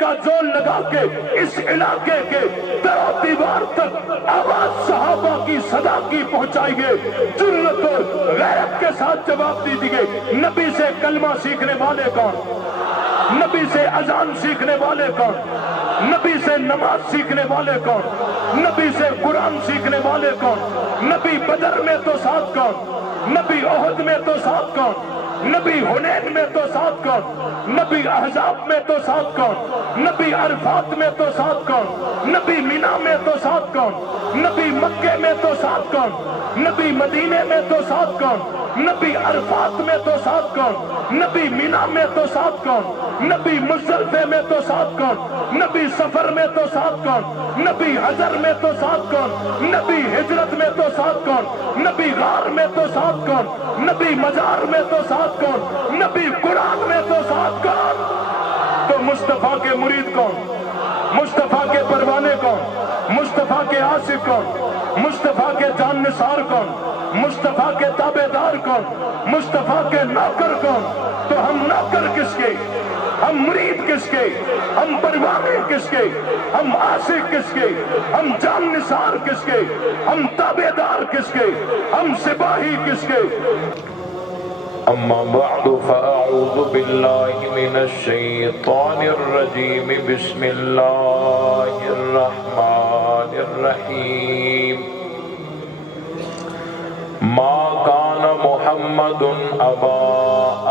کا زور لگا کے اس علاقے کے در و دیوار تک آواز صحابہ کی صدا کی پہنچائیے. جرأت اور غیرت کے ساتھ جواب دیجیے. نبی سے کلمہ سیکھنے والے کون؟ نبی سے اذان سیکھنے والے کون؟ نبی سے نماز سیکھنے والے کون؟ نبی سے قرآن سیکھنے والے کون؟ نبی بدر میں تو ساتھ کون؟ نبی احد میں تو ساتھ کون؟ نبی حنین میں تو ساتھ کون؟ نبی احزاب میں تو ساتھ کون؟ نبی عرفات میں تو ساتھ کون؟ نبی مینا میں تو ساتھ کون؟ نبی مکے میں تو ساتھ کون؟ نبی مدینے میں تو ساتھ کون؟ نبی عرفات میں تو ساتھ کون؟ نبی مینا میں تو ساتھ کون؟ نبی مزدلفے میں تو ساتھ کون؟ نبی سفر میں تو ساتھ کون؟ نبی حجر میں تو ساتھ کون؟ نبی ہجرت میں تو ساتھ کون؟ نبی غار میں تو ساتھ کون؟ نبی مزار میں تو ساتھ کون؟ نبی قرآن میں تو ساتھ کون؟ تو مصطفیٰ کے مرید کون؟ مصطفیٰ کے پروانے کون؟ مصطفیٰ کے عاشق کون؟ مصطفیٰ کے جان نثار کون؟ مصطفیٰ کے تابعدار کون؟ مصطفیٰ کے نوکر کون؟ تو ہم نوکر کس کے؟ ہم مرید کس کے؟ ہم پروانے کس کے؟ ہم عاشق کس کے؟ ہم جان نثار کس کے؟ ہم تابعدار کس کے؟ ہم سپاہی کس کے؟ اما بعد فاعوذ باللہ من الشیطان الرجیم بسم اللہ الرحمن الرحیم ما كان محمد ابا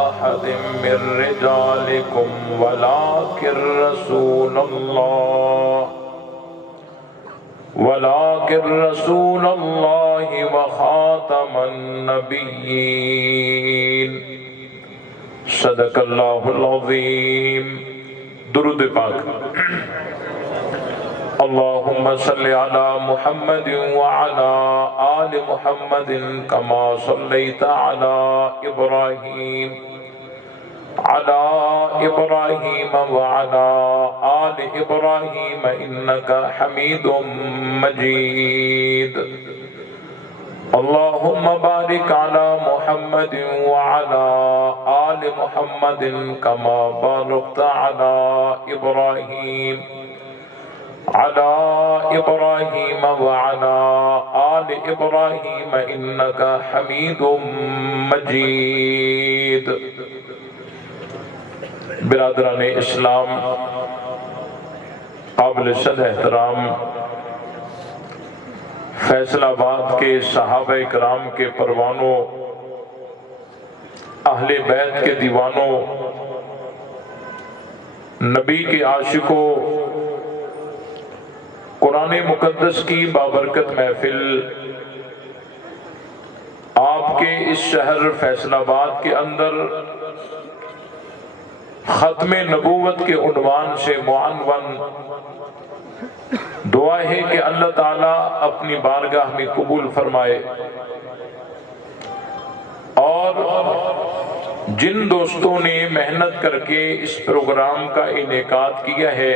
احد من رجالكم ولكن رسول الله وخاتم النبيين صدق اللہ العظیم. درود پاک. اللہم صلی علی محمد وعلی آل محمد کما صلیت علی ابراہیم وعلی آل ابراہیم انکا حمید مجید. اللہم بارک علی محمد وعلی آل محمد کما بارکت علی ابراہیم وعلى آل ابراہیم انکا حمید مجید. برادران اسلام، قابل صد احترام فیصل آباد کے صحابہ کرام کے پروانوں، اہل بیت کے دیوانوں، نبی کے عاشقوں، قرآن مقدس کی بابرکت محفل آپ کے اس شہر فیصل آباد کے اندر ختم نبوت کے عنوان سے معنون، دعا ہے کہ اللہ تعالیٰ اپنی بارگاہ میں قبول فرمائے. اور جن دوستوں نے محنت کر کے اس پروگرام کا انعقاد کیا ہے،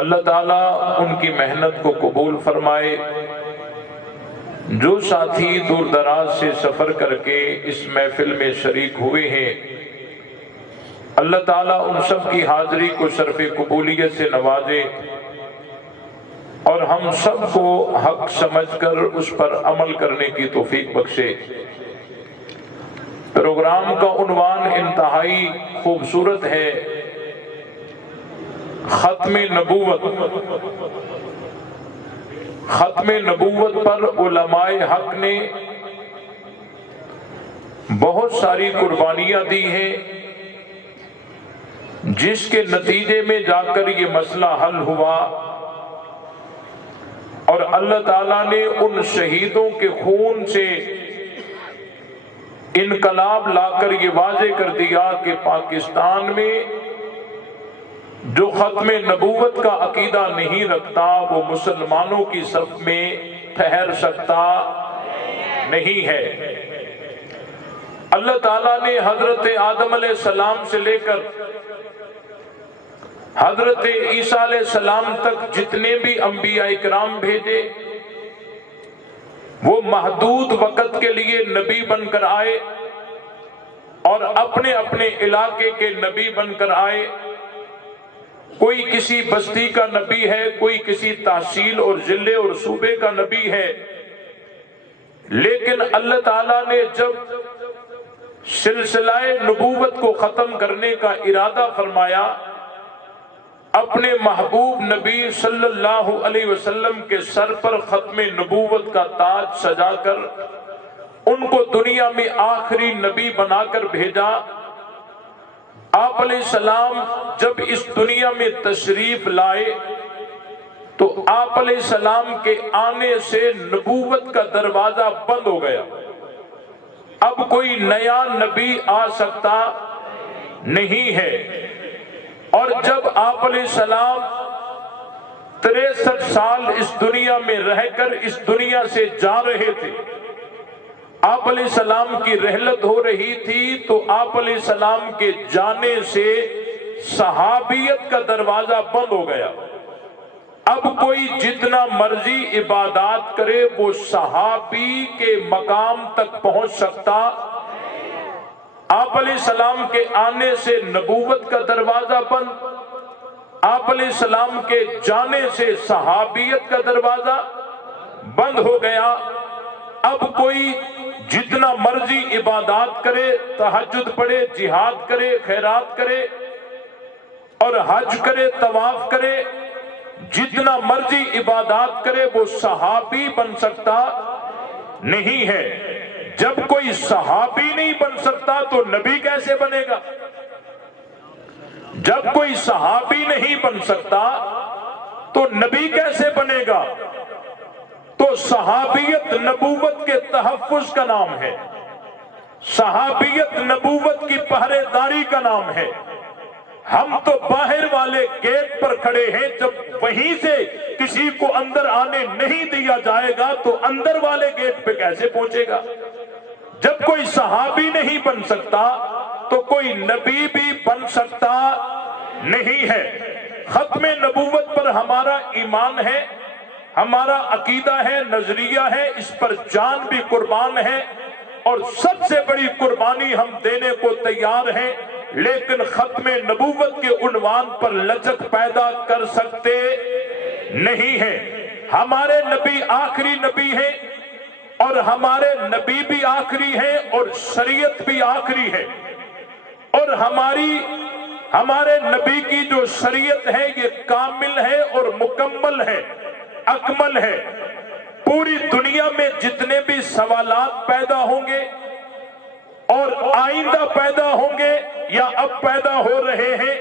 اللہ تعالیٰ ان کی محنت کو قبول فرمائے. جو ساتھی دور دراز سے سفر کر کے اس محفل میں شریک ہوئے ہیں، اللہ تعالیٰ ان سب کی حاضری کو شرف قبولیت سے نوازے اور ہم سب کو حق سمجھ کر اس پر عمل کرنے کی توفیق بخشے. پروگرام کا عنوان انتہائی خوبصورت ہے، ختم نبوت. ختم نبوت پر علماء حق نے بہت ساری قربانیاں دی ہیں، جس کے نتیجے میں جا کر یہ مسئلہ حل ہوا اور اللہ تعالیٰ نے ان شہیدوں کے خون سے انقلاب لا کر یہ واضح کر دیا کہ پاکستان میں جو ختم نبوت کا عقیدہ نہیں رکھتا وہ مسلمانوں کی صف میں ٹھہر سکتا نہیں ہے. اللہ تعالیٰ نے حضرت آدم علیہ السلام سے لے کر حضرت عیسیٰ علیہ السلام تک جتنے بھی انبیاء کرام بھیجے، وہ محدود وقت کے لیے نبی بن کر آئے اور اپنے اپنے علاقے کے نبی بن کر آئے. کوئی کسی بستی کا نبی ہے، کوئی کسی تحصیل اور ضلع اور صوبے کا نبی ہے، لیکن اللہ تعالیٰ نے جب سلسلہ نبوت کو ختم کرنے کا ارادہ فرمایا، اپنے محبوب نبی صلی اللہ علیہ وسلم کے سر پر ختم نبوت کا تاج سجا کر ان کو دنیا میں آخری نبی بنا کر بھیجا۔ آپ علیہ السلام جب اس دنیا میں تشریف لائے تو آپ علیہ السلام کے آنے سے نبوت کا دروازہ بند ہو گیا، اب کوئی نیا نبی آ سکتا نہیں ہے۔ اور جب آپ علیہ السلام 63 سال اس دنیا میں رہ کر اس دنیا سے جا رہے تھے، آپ علیہ السلام کی رحلت ہو رہی تھی، تو آپ علیہ السلام کے جانے سے صحابیت کا دروازہ بند ہو گیا۔ اب کوئی جتنا مرضی عبادات کرے وہ صحابی کے مقام تک پہنچ سکتا۔ آپ علیہ السلام کے آنے سے نبوت کا دروازہ بند، آپ علیہ السلام کے جانے سے صحابیت کا دروازہ بند ہو گیا۔ اب کوئی جتنا مرضی عبادات کرے، تہجد پڑھے، جہاد کرے، خیرات کرے اور حج کرے، طواف کرے، جتنا مرضی عبادات کرے وہ صحابی بن سکتا نہیں ہے۔ جب کوئی صحابی نہیں بن سکتا تو نبی کیسے بنے گا؟ جب کوئی صحابی نہیں بن سکتا تو نبی کیسے بنے گا؟ تو صحابیت نبوت کے تحفظ کا نام ہے، صحابیت نبوت کی پہرے داری کا نام ہے۔ ہم تو باہر والے گیٹ پر کھڑے ہیں، جب وہیں سے کسی کو اندر آنے نہیں دیا جائے گا تو اندر والے گیٹ پہ کیسے پہنچے گا؟ جب کوئی صحابی نہیں بن سکتا تو کوئی نبی بھی بن سکتا نہیں ہے۔ ختم نبوت پر ہمارا ایمان ہے، ہمارا عقیدہ ہے، نظریہ ہے، اس پر جان بھی قربان ہے اور سب سے بڑی قربانی ہم دینے کو تیار ہیں، لیکن ختم نبوت کے عنوان پر لچک پیدا کر سکتے نہیں ہیں۔ ہمارے نبی آخری نبی ہیں اور ہمارے نبی بھی آخری ہیں اور شریعت بھی آخری ہے، اور ہمارے نبی کی جو شریعت ہے یہ کامل ہے اور مکمل ہے، اکمل ہے۔ پوری دنیا میں جتنے بھی سوالات پیدا ہوں گے اور آئندہ پیدا ہوں گے یا اب پیدا ہو رہے ہیں،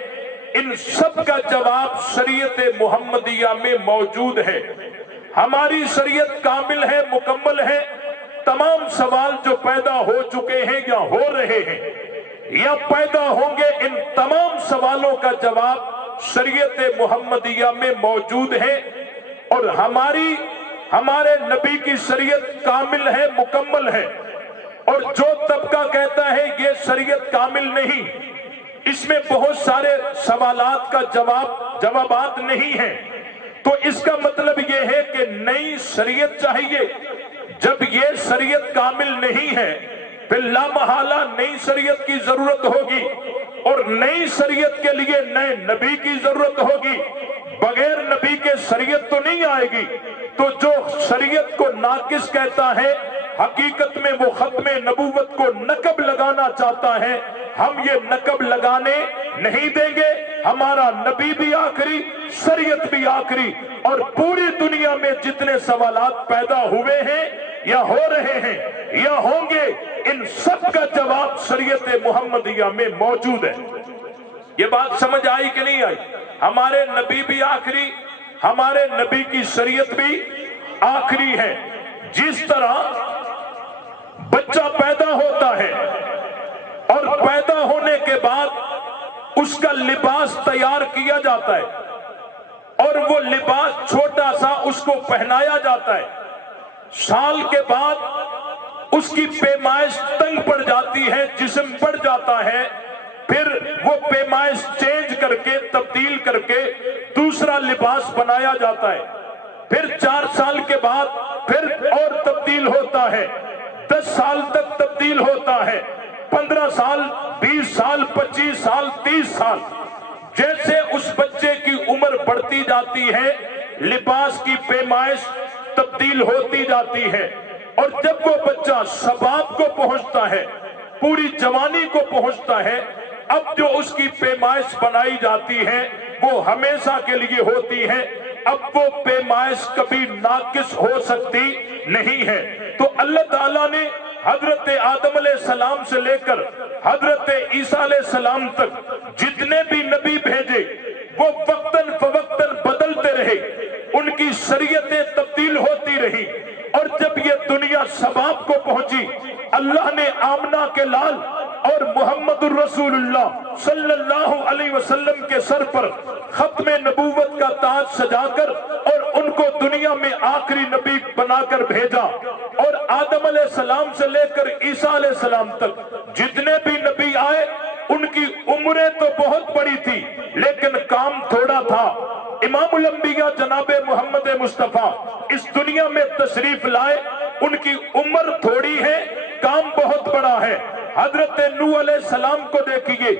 ان سب کا جواب شریعت محمدیہ میں موجود ہے۔ ہماری شریعت کامل ہے، مکمل ہے۔ تمام سوال جو پیدا ہو چکے ہیں یا ہو رہے ہیں یا پیدا ہوں گے، ان تمام سوالوں کا جواب شریعت محمدیہ میں موجود ہے، اور ہمارے نبی کی شریعت کامل ہے، مکمل ہے۔ اور جو طبقہ کہتا ہے یہ شریعت کامل نہیں، اس میں بہت سارے سوالات کا جوابات نہیں ہیں، تو اس کا مطلب یہ ہے کہ نئی شریعت چاہیے۔ جب یہ شریعت کامل نہیں ہے پھر لامحالہ نئی شریعت کی ضرورت ہوگی، اور نئی شریعت کے لیے نئے نبی کی ضرورت ہوگی۔ بغیر نبی کے شریعت تو نہیں آئے گی۔ تو جو شریعت کو ناقص کہتا ہے حقیقت میں وہ ختم نبوت کو نقب لگانا چاہتا ہے۔ ہم یہ نقب لگانے نہیں دیں گے۔ ہمارا نبی بھی آخری، شریعت بھی آخری، اور پوری دنیا میں جتنے سوالات پیدا ہوئے ہیں یا ہو رہے ہیں یا ہوں گے، ان سب کا جواب شریعت محمدیہ میں موجود ہے۔ یہ بات سمجھ آئی کہ نہیں آئی؟ ہمارے نبی بھی آخری، ہمارے نبی کی شریعت بھی آخری ہے۔ جس طرح بچہ پیدا ہوتا ہے اور پیدا ہونے کے بعد اس کا لباس تیار کیا جاتا ہے اور وہ لباس چھوٹا سا اس کو پہنایا جاتا ہے، سال کے بعد اس کی پیمائش تنگ پڑ جاتی ہے، جسم بڑھ جاتا ہے، پھر وہ پیمائش چینج کر کے تبدیل کر کے دوسرا لباس بنایا جاتا ہے، پھر 4 سال کے بعد پھر اور تبدیل ہوتا ہے، 10 سال تک تبدیل ہوتا ہے، 15 سال، 20 سال، 25 سال، 30 سال، جیسے اس بچے बढ़ती जाती है, लिबास की पैमाइश तब्दील होती जाती है, और जब वो बच्चा शबाब को पहुंचता है, पूरी जवानी को पहुंचता है, अब जो उसकी पैमाइश बनाई जाती है वो हमेशा के लिए होती है। अब वो पैमाइश कभी नाकिस हो सकती नहीं है। तो अल्लाह ताला ने हजरत आदम अलैहिस्सलाम से लेकर हजरत ईसा अलैहिस्सलाम तक जितने भी नबी भेजे वो वक्तन फवक्तन बदलते रहे, उनकी शरीयतें तब्दील होती रही, और जब ये दुनिया शबाब को पहुंची, अल्लाह ने आमना के लाल और मुहम्मदुर रसूलुल्लाह सल्लल्लाहु अलैहि वसल्लम के सर पर खत्मे नबूवत का ताज सजाकर और उनको दुनिया में आखिरी नबी बनाकर भेजा। और आदम अलैहिस्सलाम से लेकर ईसा अलैहिस्सलाम तक जितने भी नबी आए उनकी उम्रें तो बहुत बड़ी थी लेकिन काम थोड़ा था। इमामुल अंबिया जनाबे मोहम्मद मुस्तफा इस दुनिया में तशरीफ लाए, उनकी उम्र थोड़ी है, काम बहुत बड़ा है। हजरत नूह अलैहिस्सलाम को देखिए,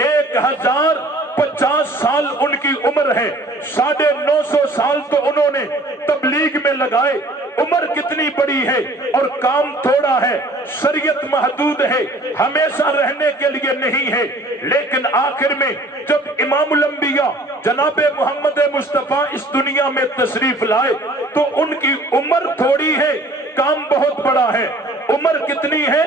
1050 साल उनकी उम्र है, 950 साल तो उन्होंने तबलीग में लगाए। उम्र कितनी बड़ी है और काम थोड़ा है, शरीयत महदूद है, हमेशा रहने के लिए नहीं है। लेकिन आखिर में जब इमामुल अंबिया जनाबे मोहम्मद मुस्तफा इस दुनिया में तशरीफ लाए तो उनकी उम्र थोड़ी है, काम बहुत बड़ा है। उम्र कितनी है?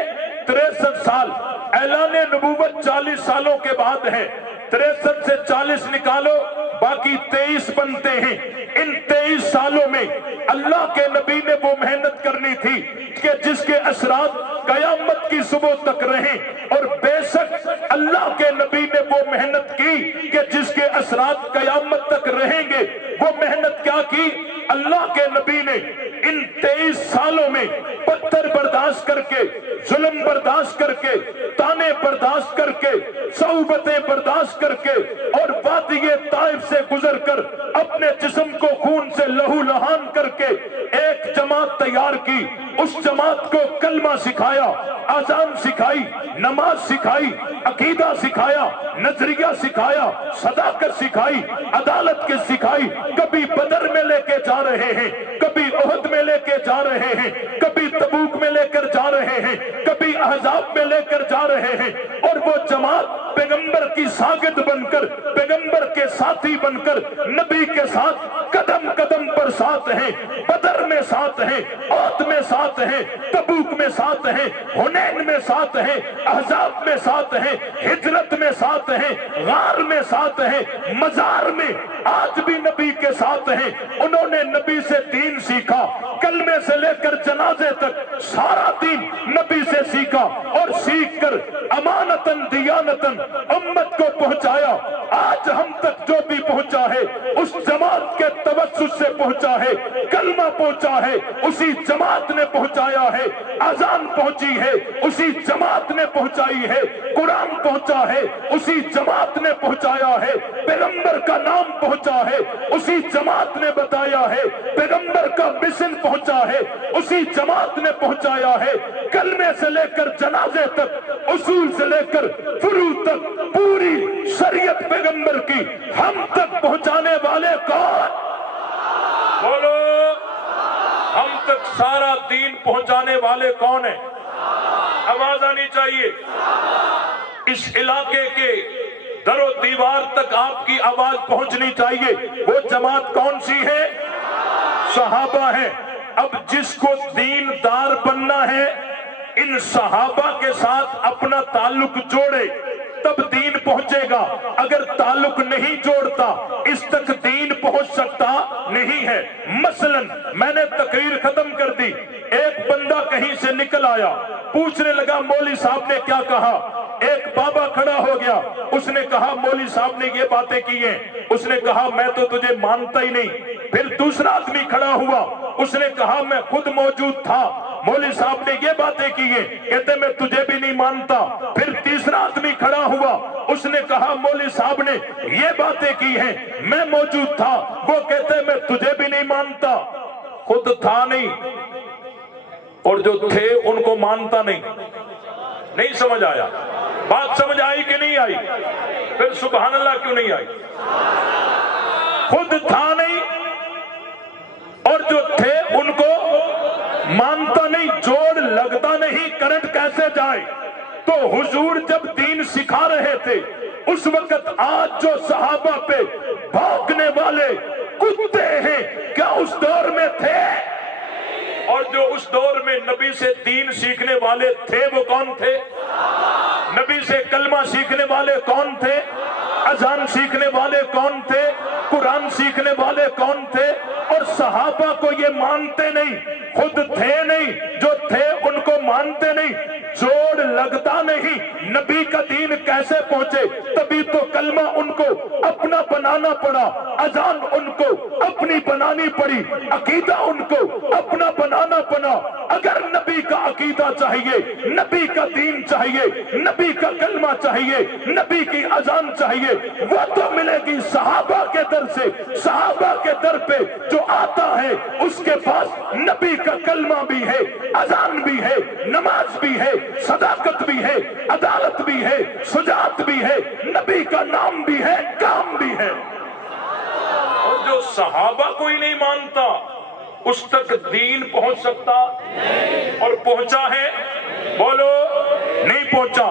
63 साल। ऐलाने नबूवत 40 सालों के बाद है। 63 से 40 निकालो, बाकी 23 बनते हैं। इन 23 सालों में अल्लाह के नबी ने वो मेहनत करनी थी कि जिसके असरात कयामत की सुबह तक रहें, और बेशक अल्लाह के नबी ने वो मेहनत की कि जिसके असरात कयामत तक रहेंगे। वो मेहनत क्या की? अल्लाह के नबी ने इन 23 सालों में पत्थर बर्दाश्त करके, जुल्म बर्दाश्त करके, ताने बर्दाश्त करके, सऊबतें बर्दाश्त करके और वादिये ताइफ से गुजरकर अपने जिस्म को खून से लहू लहान करके एक जमात तैयार की। उस जमात को कलमा सिखाया, आजान सिखाई, नमाज सिखाई, अकीदा सिखाया, नजरिया सिखाया, सदाकत सिखाई, अदालत की सिखाई। कभी बदर में लेके जा रहे हैं, कभी ओहद में लेके जा रहे हैं, कभी तबूक में लेकर जा रहे हैं, कभी अहजाब में लेकर जा रहे हैं। और वो जमात पैगंबर की सागिद बनकर, पैगंबर के साथी बनकर नबी के साथ कदम कदम पर साथ हैं। बदर में साथ हैं, ओहद में साथ हैं, तबूक में साथ हैं, हुनैन में साथ हैं, अहजाब में साथ हैं, हिजरत में साथ हैं, गार में साथ हैं, मजार में आज भी नबी के साथ हैं। उन्होंने नबी से दीन सीखा, कलमे से लेकर जनाजे तक सारा दीन नबी से सीखा, और सीख कर अमानतन दियानतन उम्मत को पहुंचाया। आज हम तक जो भी पहुंचा है उस जमात के तवस्सुस से पहुंचा है। कलमा पहुंचा है उसी जमात ने पहुंचाया है, अजान पहुंची है उसी जमात ने पहुंचाई है, कुरान पहुंचा है उसी जमात ने पहुंचाया है, पैगंबर का नाम पहुंचा है उसी जमात ने बताया है, पैगंबर का मिशन पहुंचा है उसी जमात ने पहुंचाया है। कलमे से लेकर जनाजे तक, उसूल से लेकर फुरू तक, पूरी शरीयत पैगंबर की हम तक पहुंचाने वाले कौन? बोलो, हम तक सारा दीन पहुंचाने वाले कौन है? आवाज आनी चाहिए। इस इलाके के दरो दीवार तक आपकी आवाज पहुंचनी चाहिए। वो जमात कौन सी है? सहाबा है। अब जिसको दीनदार बनना है, इन सहाबा के साथ अपना ताल्लुक जोड़े तब दीन पहुंचेगा। अगर ताल्लुक नहीं जोड़ता इस तक दीन पहुंच सकता नहीं है। मसलन मैंने तकरीर खत्म कर दी, एक बंदा कहीं से निकल आया, पूछने लगा मौली साहब ने क्या कहा। एक बाबा खड़ा हो गया, उसने कहा मौली साहब ने ये बातें की हैं। उसने कहा मैं तो तुझे मानता ही नहीं। फिर दूसरा आदमी खड़ा हुआ, उसने कहा मैं खुद मौजूद था, मौली साहब ने ये बातें की हैं, कहते मैं तुझे भी नहीं मानता। फिर तीसरा आदमी खड़ा हुआ, उसने कहा मौली साहब ने ये बातें की हैं, मैं मौजूद था, वो कहते मैं तुझे भी नहीं मानता। खुद था नहीं और जो थे उनको मानता नहीं। नहीं समझ आया? बात समझ आई कि नहीं आई? फिर सुभान अल्लाह क्यों नहीं आई? खुद था नहीं और जो थे उनको मानता नहीं, जोड़ लगता नहीं, करंट कैसे जाए। तो हुजूर जब दीन सिखा रहे थे उस वक्त आज जो सहाबा पे भौंकने वाले कुत्ते हैं, क्या उस दौर में थे? और जो उस दौर में नबी से दीन सीखने वाले थे वो कौन थे? नबी से कलमा सीखने वाले कौन थे? अजान सीखने वाले कौन थे? कुरान सीखने वाले कौन थे? और सहाबा को ये मानते नहीं, खुद थे नहीं, जो थे उनको मानते नहीं, जोड़ लगता नहीं। नबी का दीन कैसे पहुंचे? तभी तो कलमा उनको अपना बनाना पड़ा, अजान उनको अपनी बनानी पड़ी, अकीदा उनको अपना बनाना पड़ा। अगर नबी का अकीदा चाहिए, नबी का दीन चाहिए, नबी का कलमा चाहिए, नबी की अजान चाहिए, वो तो मिलेगी सहाबा के दर से। सहाबा के दर पे जो आता है उसके पास नबी का कलमा भी है, अजान भी है, नमाज भी है, सदाकत भी है, अदालत भी है, सुजात भी है, नबी का नाम भी है, काम भी है। और जो सहाबा को ही नहीं मानता उस तक दीन पहुंच सकता? और पहुंचा है? बोलो, नहीं पहुंचा।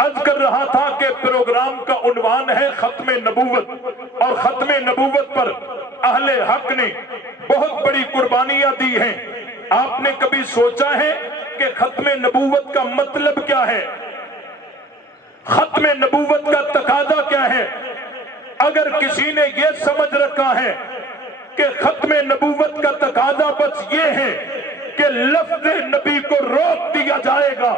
अर्ज कर रहा था कि प्रोग्राम का उन्वान है खत्मे नबूवत, और खत्मे नबूवत पर अहले हक ने बहुत बड़ी कुर्बानियां दी हैं। आपने कभी सोचा है कि खत्मे नबूवत का मतलब क्या है? खत्मे नबूवत का तकाजा क्या है? अगर किसी ने यह समझ रखा है कि खत्मे नबूवत का तकाजा बस ये है कि लफ्ज़ नबी को रोक दिया जाएगा,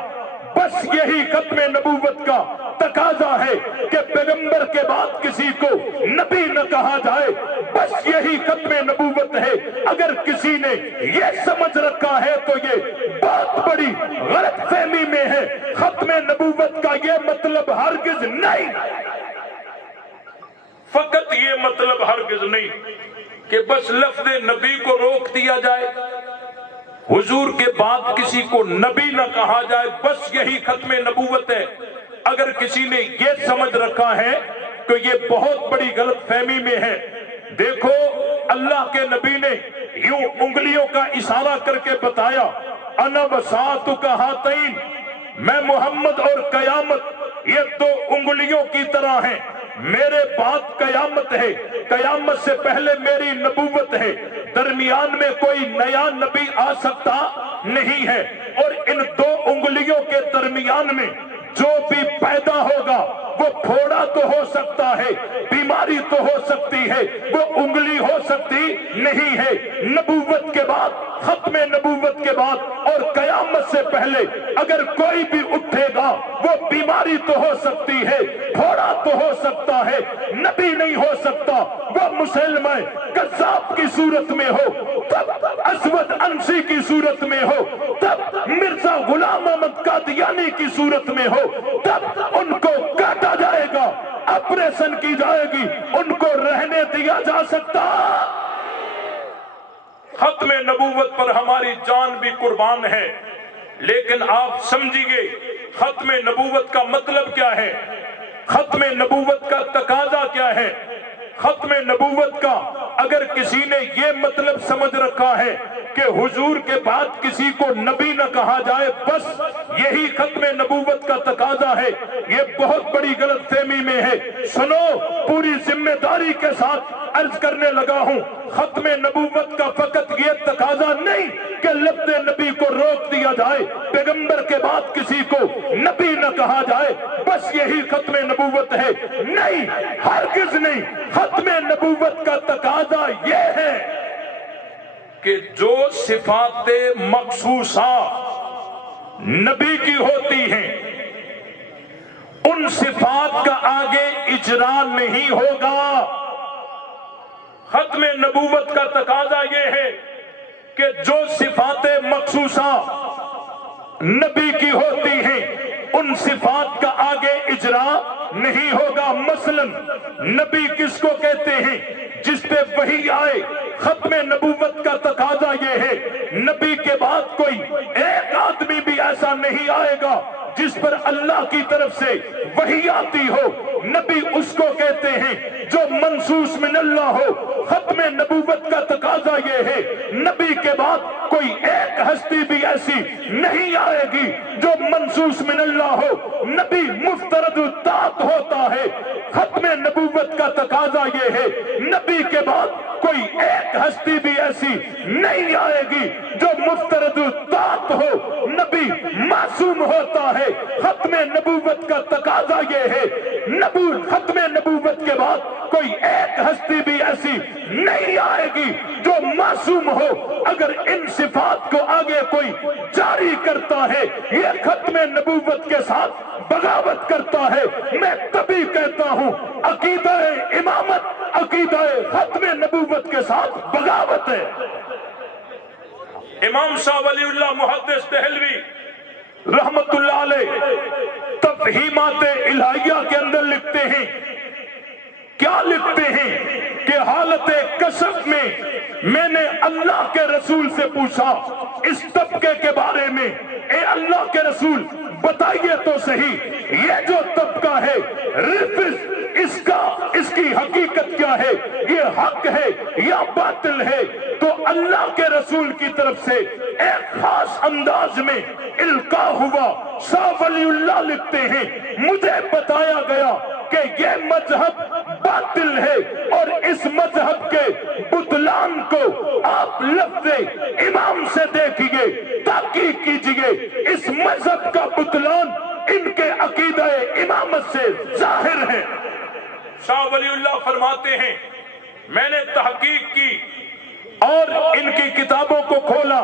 बस यही खत्मे नबूवत का तकाजा है कि पैगंबर के बाद किसी को नबी न कहा जाए, बस यही खत्मे नबूवत है। अगर किसी ने ये समझ रखा है तो ये बहुत बड़ी गलतफहमी में है। खत्मे नबूवत का ये मतलब हरगिज नहीं, फकत ये मतलब हरगिज नहीं कि बस लफ्ज़ नबी को रोक दिया जाए, हुजूर के बाद किसी को नबी न कहा जाए, बस यही खत्मे नबूवत है। अगर किसी ने ये समझ रखा है तो ये बहुत बड़ी गलतफहमी में है। देखो, अल्लाह के नबी ने यूं उंगलियों का इशारा करके बताया, अना बसातुका हातैन, मैं मोहम्मद और कयामत ये दो उंगलियों की तरह हैं। मेरे बाद कयामत है, कयामत से पहले मेरी नबूवत है, दरमियान में कोई नया नबी आ सकता नहीं है। और इन दो उंगलियों के दरमियान में जो भी पैदा होगा वो फोड़ा तो हो सकता है, बीमारी तो हो सकती है, वो उंगली हो सकती नहीं है। नबूवत के बाद, खत्मे नबूवत के बाद और कयामत से पहले अगर कोई भी उठेगा वो बीमारी तो हो सकती है, फोड़ा तो हो सकता है, नबी नहीं हो सकता। वो मुसलमान कज़्ज़ाब की सूरत में हो, तब असवद अंसी की सूरत में हो, तब मिर्जा गुलाम अहमद कादियानी की सूरत में हो, तब उनको काटा जाएगा, ऑपरेशन की जाएगी, उनको रहने दिया जा सकता। खत्मे नबूवत पर हमारी जान भी कुर्बान है, लेकिन आप समझिए खत्मे नबूवत का मतलब क्या है, खत्मे नबूवत का तकाजा क्या है। खत्मे नबूवत का अगर किसी ने ये मतलब समझ रखा है कि हुजूर के बाद किसी को नबी न कहा जाए, बस यही खत्मे नबूवत का तकाजा है, ये बहुत बड़ी गलतफहमी में है। सुनो, पूरी जिम्मेदारी के साथ अर्ज करने लगा हूं, खत्मे नबूवत का फकत ये तकाजा नहीं कि लफ्ज़ नबी को रोक दिया जाए, पैगंबर के बाद किसी को नबी न कहा जाए, बस यही खत्मे नबूवत है। नहीं, हरगिज नहीं। खत्मे नबूवत का तकाजा ये है कि जो सिफाते मखसूसा नबी की होती हैं, उन सिफात का आगे इजरा नहीं होगा। खत्मे नबूवत का तकाजा ये है कि जो सिफाते मखसूसा नबी की होती हैं, उन सिफात का आगे इजरा नहीं होगा। मसलन नबी किसको कहते हैं? जिस पे वही आए। खत्मे नबूवत का तकाजा ये है, नबी نبی کے بعد کوئی ایک آدمی بھی ایسا نہیں آئے گا جس پر اللہ کی طرف سے وحی آتی ہو۔ نبی اس کو کہتے ہیں جو منصوص من اللہ ہو۔ ختم نبوت کا تقاضا یہ ہے نبی کے بعد کوئی ایک ہستی بھی ایسی نہیں آئے گی جو منصوص من اللہ ہو۔ نبی مفترض الطاعت ہوتا ہے۔ ختم نبوت کا تقاضا یہ ہے نبی کے بعد کوئی ایک ہستی بھی ایسی نہیں آئے گی جو مفترض الطاعت ہو۔ نبی معصوم ہوتا ہے۔ ختم نبوت کا تقاضا یہ ہے ختم نبوت کے بعد کوئی ایک ہستی بھی ایسی نہیں آئے گی جو معصوم ہو۔ اگر ان صفات کو آگے کوئی جاری کرتا ہے یہ ختم نبوت کے ساتھ بغاوت کرتا ہے۔ میں تبھی کہتا ہوں عقیدہ امامت عقیدہ ختم نبوت کے ساتھ بغاوت ہے۔ امام شاہ ولی اللہ محدث دہلوی رحمت اللہ علیہ تفہیمات الہیہ کے اندر لکھتے ہیں، کیا لکھتے ہیں کہ حالت کشف میں نے اللہ کے رسول سے پوچھا اس طبقے کے بارے میں، اے اللہ کے رسول بتائیے تو صحیح یہ جو طبقہ ہے رفض اس کی حقیقت کیا ہے، یہ حق ہے یا باطل ہے؟ تو اللہ کے رسول کی طرف سے ایک خاص انداز میں القاء ہوا۔ شاہ ولی اللہ لکھتے ہیں مجھے بتایا گیا کہ یہ مذہب باطل ہے اور اس مذہب کے بطلان کو آپ لفظ امام سے دیکھیے، تحقیق کیجئے۔ اس مذہب کا بطلان ان کے عقیدہ امامت سے ظاہر ہے۔ شاہ ولی اللہ فرماتے ہیں میں نے تحقیق کی اور ان کی کتابوں کو کھولا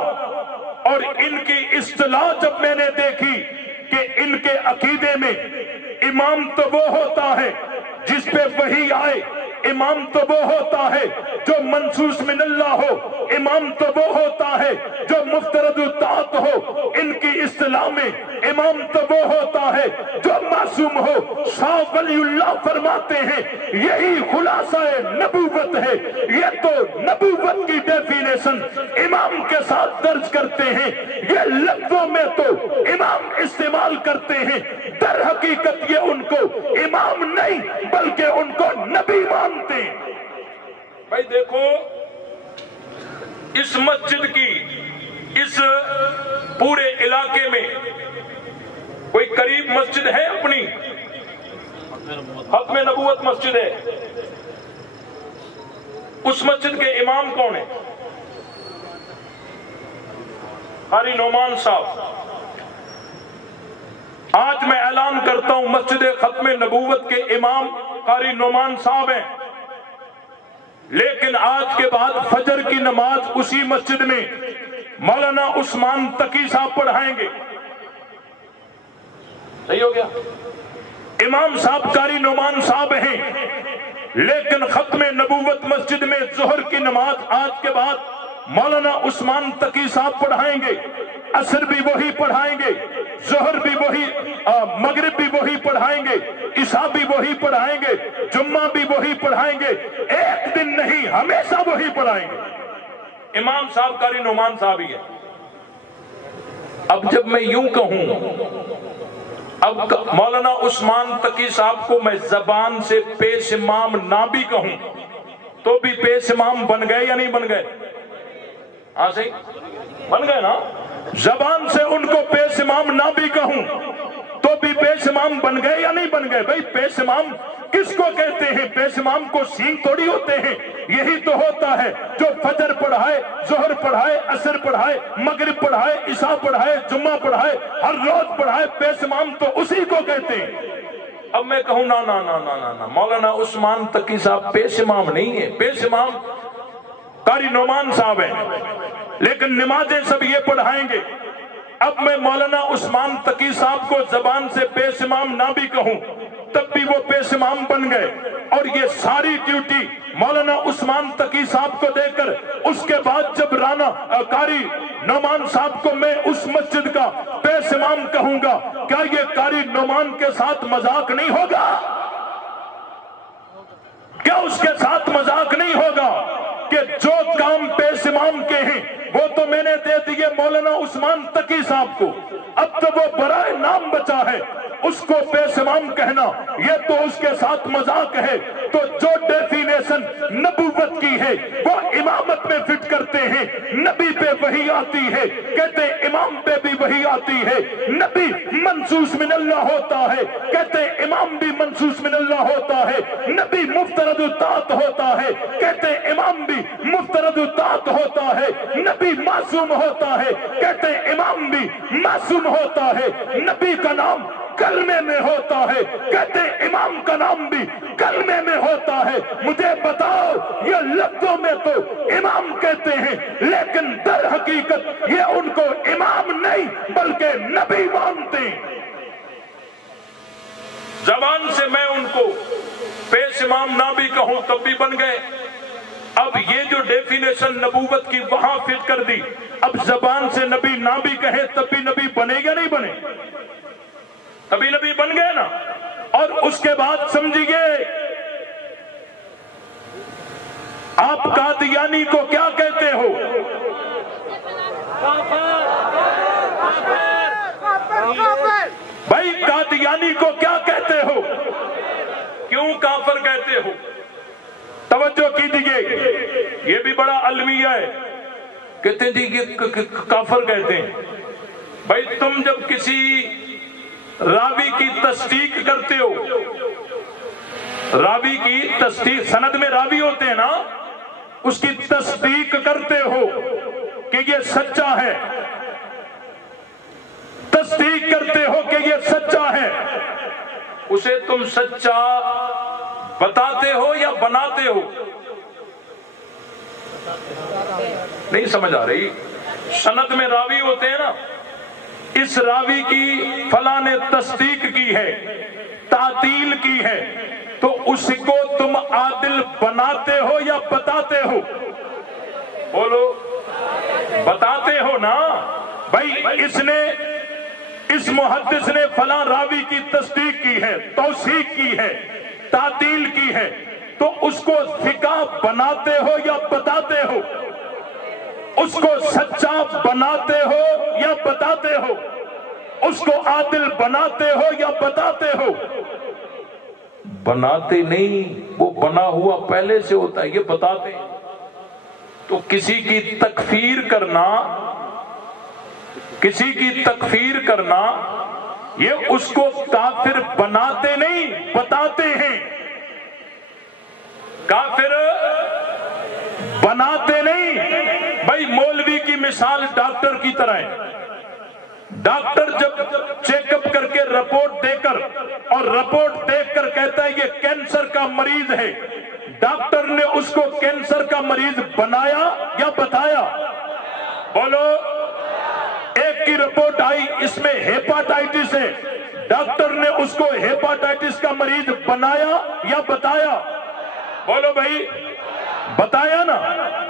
اور ان کی اصطلاح جب میں نے دیکھی کہ ان کے عقیدے میں امام تو وہ ہوتا ہے جس پہ وحی آئے، امام تو وہ ہوتا ہے جو منصوص من اللہ ہو، امام تو وہ ہوتا ہے جو مفترض الطاعت ہو۔ ان کی اصطلاح میں امام تو وہ ہوتا ہے جو معصوم ہو۔ شاہ ولی اللہ فرماتے ہیں یہی خلاصہ نبوت ہے۔ یہ تو نبوت کی ڈیفینیشن امام کے ساتھ درج کرتے ہیں، یہ لفظوں میں تو امام استعمال کرتے ہیں، در حقیقت یہ ان کو امام نہیں بلکہ ان کو نبی مانتے ہیں۔ بھائی دیکھو اس مسجد کی اس پورے علاقے میں کوئی قریب مسجد ہے اپنی؟ ختم نبوت مسجد ہے۔ اس مسجد کے امام کون ہیں؟ قاری نعمان صاحب۔ آج میں اعلان کرتا ہوں مسجد ختم نبوت کے امام قاری نعمان صاحب ہیں، لیکن آج کے بعد فجر کی نماز اسی مسجد میں مولانا عثمان تقی صاحب پڑھائیں گے۔ صحیح ہو گیا؟ امام صاحب قاری نعمان صاحب ہیں، لیکن ختم نبوت مسجد میں ظہر کی نماز آج کے بعد مولانا عثمان تقی صاحب پڑھائیں گے۔ عصر بھی وہی پڑھائیں گے، ظہر بھی وہی، مغرب بھی وہی پڑھائیں گے، عشاء بھی وہی پڑھائیں گے، جمعہ بھی وہی پڑھائیں گے، ایک دن نہیں ہمیشہ وہی پڑھائیں گے۔ امام صاحب قاری نعمان صاحب ہی ہے۔ اب جب میں یوں کہوں، اب مولانا عثمان تقی صاحب کو میں زبان سے پیش امام نہ بھی کہوں تو بھی پیش امام بن گئے یا نہیں بن گئے؟ ہاں صحیح بن گئے نا؟ زبان سے ان کو پیش امام نہ بھی کہوں تو بھی پیش امام بن گئے یا نہیں بن گئے؟ بھائی پیش امام کس کو کہتے ہیں؟ پیش امام کو سین تھوڑی ہوتے ہیں، یہی تو ہوتا ہے جو فجر پڑھائے، ظہر پڑھائے، عصر پڑھائے، مغرب پڑھائے، عشاء پڑھائے، جمعہ پڑھائے، ہر روز پڑھائے، پیش امام تو اسی کو کہتے ہیں۔ اب میں کہوں نا نا نا نا نا نا مولانا عثمان تقی صاحب پیش امام نہیں ہے، پیش امام قاری نعمان صاحب ہیں، لیکن نمازیں سب یہ پڑھائیں گے۔ اب میں مولانا عثمان تقی صاحب کو زبان سے پیش امام نہ بھی کہوں تب بھی وہ پیش امام بن گئے، اور یہ ساری ڈیوٹی مولانا عثمان تقی صاحب کو دے کر اس کے بعد جب رانا قاری نعمان صاحب کو میں اس مسجد کا پیش امام کہوں گا، کیا یہ قاری نعمان کے ساتھ مذاق نہیں ہوگا؟ کیا اس کے ساتھ مذاق نہیں ہوگا کہ جو کام پیش امام کے ہیں وہ تو میں نے دے دیے मौलाना उस्मान तकी साहब को, अब तो वो बराए नाम बचा है, उसको बेशमाम कहना ये तो उसके साथ मजाक है। तो जो डेफिनेशन नबूवत की है वो इमामत में फिट करते हैं। नबी पे वही आती है, कहते हैं इमाम पे भी वही आती है। नबी मंसूस मिनल्लाह होता है, कहते हैं इमाम भी मंसूस मिनल्लाह होता है। नबी मुफ्तरद तात होता है, कहते हैं इमाम भी मुफ्तरद तात होता है। नबी मासूम होता है, कहते हैं इमाम भी मासूम होता है। नबी का नाम कलमे में होता है, कहते हैं इमाम का नाम भी कलमे में होता है। मुझे बताओ, ये लफ्जों में तो इमाम कहते हैं, लेकिन दर हकीकत ये उनको इमाम नहीं बल्कि नबी मानते हैं। जबान से मैं उनको पेश इमाम ना भी कहूं तब भी बन गए। अब ये जो डेफिनेशन नबूवत की वहां फिट कर दी, अब जबान से नबी ना भी कहे तब भी नबी बनेगा नहीं बने? तभी नबी बन गए ना। और उसके बाद समझिए, आप कादियानी को क्या कहते हो? भाई कादियानी को क्या कहते हो? क्यों काफर कहते हो? तवज्जो कीजिए, ये भी बड़ा अलमिया है। कहते हैं जी ये काफर कहते हैं। भाई तुम जब किसी रावी की तस्दीक करते हो, रावी की तस्दीक, सनद में रावी होते हैं ना, उसकी तस्दीक करते हो कि ये सच्चा है, तस्दीक करते हो कि ये सच्चा है, उसे तुम सच्चा बताते हो या बनाते हो? नहीं समझ आ रही। सनद में रावी होते हैं ना, इस रावी की फला ने तस्दीक की है, तातील की है, तो उसको तुम आदिल बनाते हो या बताते हो? बोलो, बताते हो ना। भाई इसने, इस मुहद्दिस ने फला रावी की तस्दीक की है, तौसीक की है, तातील की है, तो उसको फिका बनाते हो या बताते हो? उसको सच्चा बनाते हो या बताते हो? उसको आदिल बनाते हो या बताते हो? बनाते नहीं, वो बना हुआ पहले से होता है, ये बताते। तो किसी की तकफीर करना, किसी की तकफीर करना, ये उसको काफिर बनाते नहीं, बताते हैं। काफिर बनाते नहीं। भाई मौलवी की मिसाल डॉक्टर की तरह है। डॉक्टर जब चेकअप करके रिपोर्ट देकर, और रिपोर्ट देखकर कहता है ये कैंसर का मरीज है, डॉक्टर ने उसको कैंसर का मरीज बनाया या बताया? बोलो। एक की रिपोर्ट आई, इसमें हेपाटाइटिस है, डॉक्टर ने उसको हेपाटाइटिस का मरीज बनाया या बताया? बोलो भाई, बताया ना।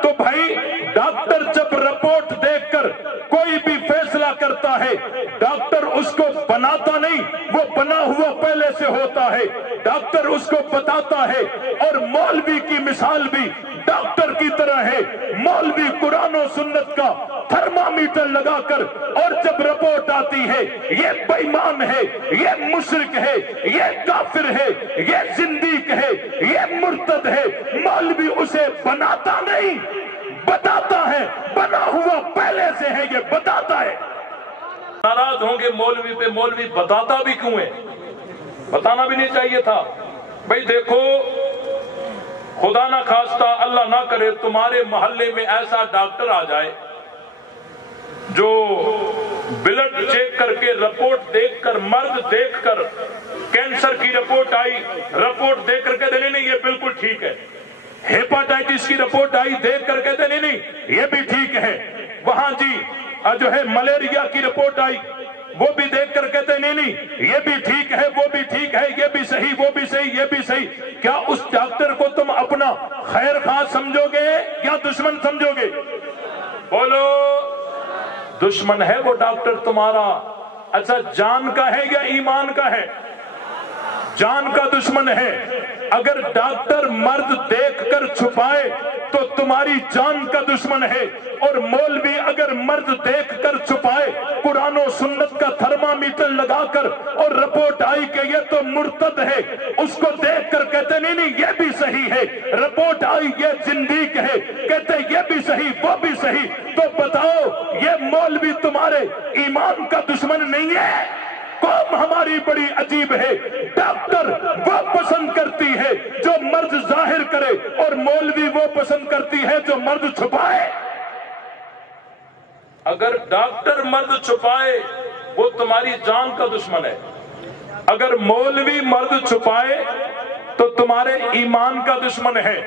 तो भाई डॉक्टर जब रिपोर्ट देखकर कोई भी फैसला करता है, डॉक्टर उसको बनाता नहीं, वो बना हुआ पहले से होता है, डॉक्टर उसको बताता है। और मौलवी की मिसाल भी डॉक्टर की तरह है। मौलवी कुरान और सुन्नत का थर्मामीटर लगाकर, और जब रिपोर्ट आती है ये बेईमान है, ये मुशरिक है, ये काफिर है, ये जिंदीक है, ये मुर्तद है, मौलवी उसे बनाता नहीं, बताता है। बना हुआ पहले से है, ये बताता है। नाराज होंगे मौलवी पे, मौलवी बताता भी क्यों है? बताना भी नहीं चाहिए था। भाई देखो, खुदा ना खास्ता, अल्लाह ना करे, तुम्हारे मोहल्ले में ऐसा डॉक्टर आ जाए जो ब्लड चेक करके, रिपोर्ट देखकर, मर्द देखकर, कैंसर की रिपोर्ट आई, रिपोर्ट देख कर कहते नहीं ये बिल्कुल ठीक है। हेपाटाइटिस की रिपोर्ट आई, देख कर कहते नहीं ये भी ठीक है। वहां जी जो है मलेरिया की रिपोर्ट आई, वो भी देख कर कहते नहीं ये भी ठीक है, वो भी ठीक है, ये भी सही, वो भी सही, ये भी सही। क्या उस डॉक्टर को तुम अपना खैर खां समझोगे या दुश्मन समझोगे? बोलो। दुश्मन है वो डॉक्टर तुम्हारा। अच्छा, जान का है या ईमान का है? जान का दुश्मन है। اگر ڈاکٹر مرد دیکھ کر چھپائے تو تمہاری جان کا دشمن ہے، اور مولوی اگر مرد دیکھ کر چھپائے قرآن و سنت کا تھرمامیٹر لگا کر اور رپورٹ آئی کہ یہ تو مرتد ہے، اس کو دیکھ کر کہتے نہیں نہیں یہ بھی صحیح ہے، رپورٹ آئی یہ زندیق ہے، کہتے یہ بھی صحیح وہ بھی صحیح، تو بتاؤ یہ مولوی تمہارے ایمان کا دشمن نہیں ہے؟ قوم ہماری بڑی عجیب ہے، ڈاکٹر وہ پسند کرتی ہے جو مرض ظاہر کرے، اور مولوی وہ پسند کرتی ہے جو مرض چھپائے۔ اگر ڈاکٹر مرض چھپائے وہ تمہاری جان کا دشمن ہے، اگر مولوی مرض چھپائے تو تمہارے ایمان کا دشمن ہے۔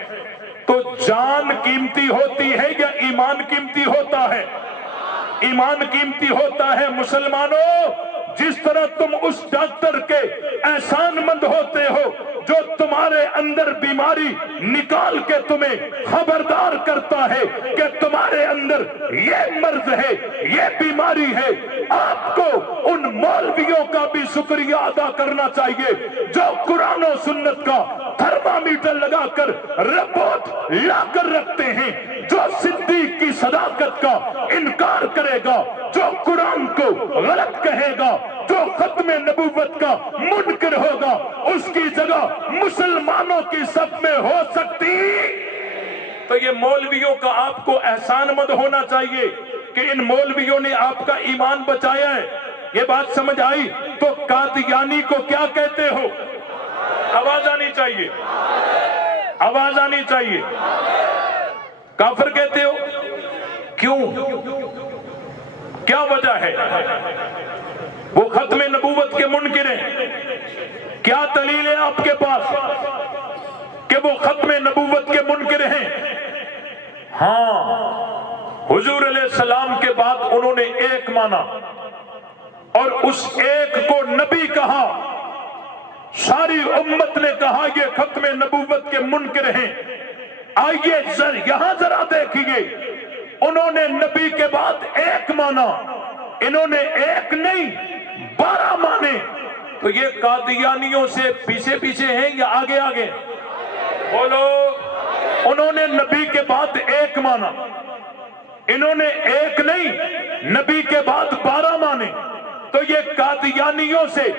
تو جان قیمتی ہوتی ہے یا ایمان قیمتی ہوتا ہے؟ ایمان قیمتی ہوتا ہے۔ مسلمانوں، جس طرح تم اس ڈاکٹر کے احسان مند ہوتے ہو جو تمہارے اندر بیماری نکال کے تمہیں خبردار کرتا ہے کہ تمہارے اندر یہ مرض ہے، یہ بیماری ہے، آپ کو ان مولویوں کا بھی شکریہ ادا کرنا چاہیے جو قرآن و سنت کا تھرمامیٹر لگا کر رپورٹ لا کر رکھتے ہیں، جو صدیق کی صداقت کا انکار کرے گا، جو قرآن کو غلط کہے گا، جو ختم نبوت کا منکر ہوگا، اس کی جگہ مسلمانوں کی صف میں ہو سکتی۔ تو یہ مولویوں کا آپ کو احسان مند ہونا چاہیے کہ ان مولویوں نے آپ کا ایمان بچایا ہے۔ یہ بات سمجھ آئی؟ تو قادیانی کو کیا کہتے ہو؟ آواز آنی چاہیے، آواز آنی چاہیے۔ کافر کہتے ہو؟ کیوں؟ کیا وجہ ہے؟ وہ ختم نبوت کے منکر ہیں، کیا دلیل ہے آپ کے پاس کہ وہ ختم نبوت کے منکر ہیں؟ ہاں، حضور علیہ السلام کے بعد انہوں نے ایک مانا اور اس ایک کو نبی کہا، ساری امت نے کہا یہ ختم نبوت کے منکر ہیں۔ آئیے یہاں ذرا دیکھیے، انہوں نے نبی کے بعد ایک مانا، انہوں نے ایک نہیں 12 مانے۔ تو یہ قادیانیوں سے پیچھے پیچھے ہیں یا آگے آگے؟ بولو۔ انہوں نے نبی کے بعد ایک مانا، انہوں نے ایک نہیں نبی کے بعد 12 مانے۔ تو یہ قادیانیوں سے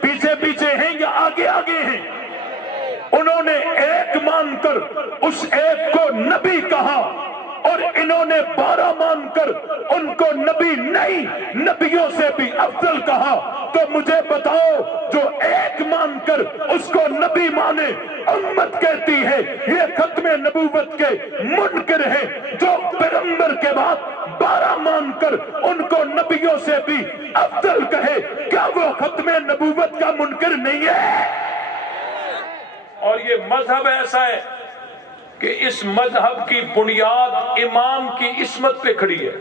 پیچھے پیچھے ہیں یا آگے آگے ہیں؟ انہوں نے ایک مان کر اس ایک کو نبی کہا، اور انہوں نے 12 مان کر ان کو نبی نہیں نبیوں سے بھی افضل کہا۔ تو مجھے بتاؤ، جو ایک مان کر اس کو نبی مانے امت کہتی ہے یہ ختم نبوت کے منکر ہیں، جو پیغمبر کے بعد 12 مان کر ان کو نبیوں سے بھی افضل کہے، کیا وہ ختم نبوت کا منکر نہیں ہے؟ اور یہ مذہب ایسا ہے کہ اس مذہب کی بنیاد امام کی عصمت پہ کھڑی ہے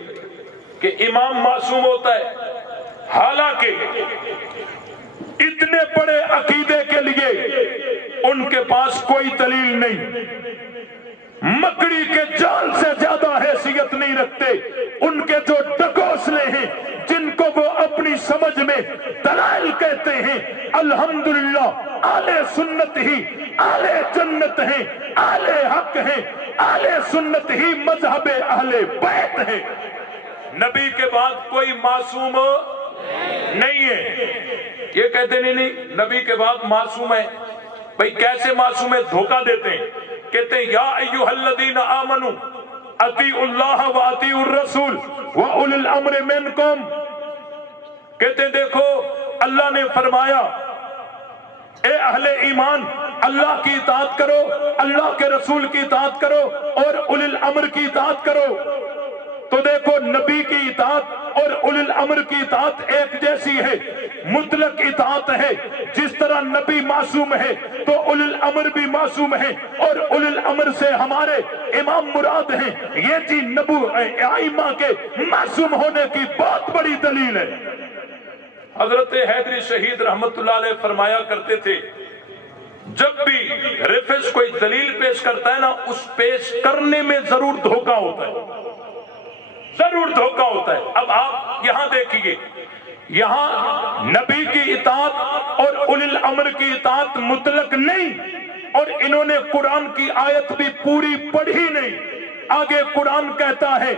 کہ امام معصوم ہوتا ہے۔ حالانکہ اتنے بڑے عقیدے کے لیے ان کے پاس کوئی دلیل نہیں، مکڑی کے جال سے زیادہ حیثیت نہیں رکھتے۔ ان کے جو ڈکوسلے ہیں جن کو وہ اپنی سمجھ میں دلائل کہتے ہیں، الحمدللہ اہل سنت ہی اہل جنت ہیں، اہل حق ہیں، اہل سنت ہی مذہب اہل بیت ہیں۔ نبی کے بعد کوئی معصوم نہیں ہے۔ یہ کہتے نہیں نبی کے بعد معصوم ہے۔ بھئی کیسے معصوم ہے؟ دھوکہ دیتے ہیں، کہتے ہیں یا ایھا الذین آمنوا اطیعوا اللہ و اطیعوا الرسول و اولی الامر منکم۔ کہتے ہیں دیکھو اللہ نے فرمایا اے اہل ایمان، اللہ کی اطاعت کرو، اللہ کے رسول کی اطاعت کرو اور اولی الامر کی اطاعت کرو۔ تو دیکھو نبی کی اطاعت اور اولی الامر کی اطاعت ایک جیسی ہے، مطلق اطاعت ہے۔ جس طرح نبی معصوم ہے تو اولی الامر بھی معصوم ہے، اور اولی الامر سے ہمارے امام مراد ہیں۔ یہ جی ائمہ کے معصوم ہونے کی بہت بڑی دلیل ہے۔ حضرت حیدری شہید رحمت اللہ علیہ فرمایا کرتے تھے، جب بھی ریفض کوئی دلیل پیش کرتا ہے نا، اس پیش کرنے میں ضرور دھوکہ ہوتا ہے، ضرور دھوکہ ہوتا ہے۔ اب آپ یہاں دیکھیے، یہاں نبی کی اطاعت اور اولی الامر کی اطاعت مطلق نہیں، اور इन्होंने कुरान की आयत भी पूरी पढ़ी नहीं। आगे कुरान कहता है